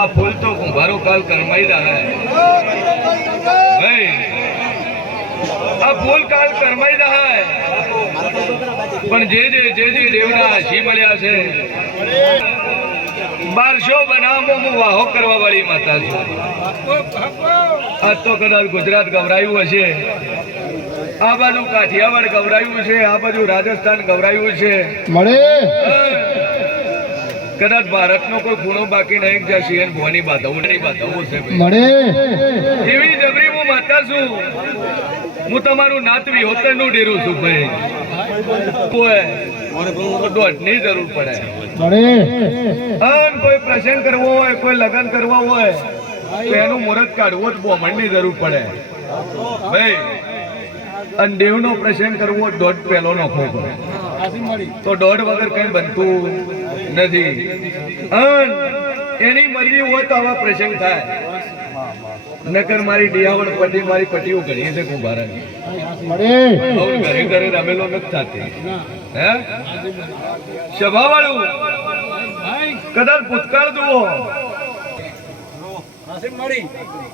આ ફૂલ તો કુંભારો કાલ કરમાઈ રહ્યા ભાઈ આ ફૂલ કાલ કરમાઈ રહ્યા પણ જે જે જે જે દેવના આશી મળ્યા છે, બારસો બનાવો હું વાહો કરવા વાળી માતા છું આજ તો કદાચ ગુજરાત ગવરાયું હશે. આ બાજુ કાઠિયાવાડ ગવરાયું છે, આ બાજુ રાજસ્થાન ગવરાયું છે. મળે. કદાચ ભારતનો કોઈ ખૂણો બાકી નહીં જ્યાં શિયન ભવાની બાધાઓ છે ભાઈ. મળે? એવી જબરી હું માતા છું. હું તમારું નાત વિહોતરનું ડેરું છું ભાઈ. કોઈ દોઢની જરૂર પડે. અન કોઈ પ્રસંગ કરવો હોય કોઈ લગ્ન કરવા હોય તો એનું મુહૂર્ત કાઢવો જ બ્રાહ્મણની જરૂર પડે. ભાઈ અને દેવનો પ્રસંગ કરવો દોઢ પહેલો નફો પડે. તો દોઢ વગર કઈ બનતું નથી. એની મરજી હોય તો આવા પ્રસંગ થાય. નકર મારી ડિયાવણ પટી મારી પટીઓ ઘણી છે કુંભારાની. ઘરે ઘરે રમેલો નથી થતી. હે? સભા વાળું કદાચ ભૂતકાળ જુઓ.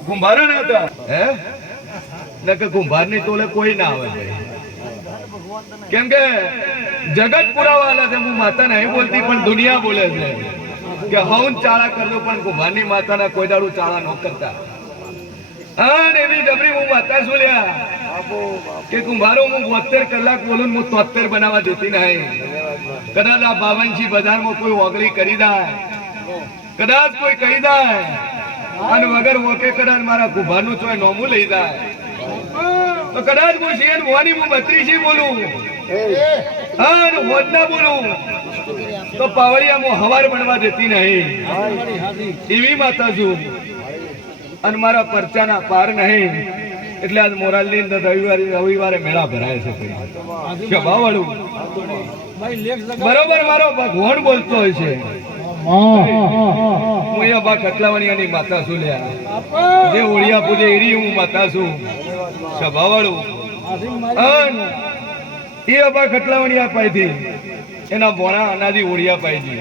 કુંભારા હતા. હે? નકર કુંભારની તોલે કોઈ ના આવે. ભાઈ કેમ કે જગત પુરાવાલા છે, હું માતા નહીં બોલતી, પણ દુનિયા બોલે છે. કે હું ચાળા કરજો, પણ કુંભારની માતાના કોઈ દાડું ચાળા ન કરતા. કલાક બોલું હું બનાવવા દેતી નહીં. કદાચ આ બાવનસી બજારમાં કોઈ ઓગળી કરી દાય કદાચ કોઈ કહી દાય અને વગર વોકે કદાચ મારા કુંભારનું ચોય નોમું લઈ જાય. તો કદાચ હું શેર ભવાની હું બત્રીસી બોલું. હા ના બોલું. તો પાવડિયા હું હવાર બનવા દેતી નહીં. એવી માતા છું અને મારા પરચાના પાર નહીં. એટલે આજ મોરાલની અંદર રવિવારે રવિવારે મેળા ભરાય છે. સભાવાળું બરોબર મારો ભગવાન બોલતો હોય છે. હું અહીંયા બા કટલાવાણીયાની માતા છું લ્યા. જે ઓળિયા પૂજે એરી હું માતા છું. સભાવાળું. અન એ અબા કટલાવાણીયા પાઈથી એના બોણા અનાજી ઓળિયા પાઈથી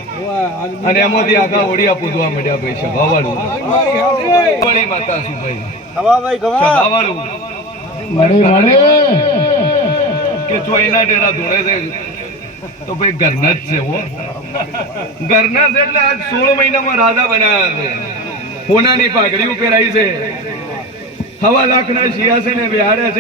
અને એમાંથી આખા ઓળિયા પૂજવા મળ્યા ભાઈ સભાવાળું. વળી માતા શું ભાઈ સભાવાળું. મળે મળે કે જો એના ડેરા ધોળે છે તો ભાઈ ઘરના જ છે હો. ઘરના છે એટલે આજ સોળ મહિનામાં રાજા બનાવ્યા છે. સોનાની પાઘડીઓ પહેરાઈ છે. હવા લાખના શિયા છે ને બિહાડ્યા છે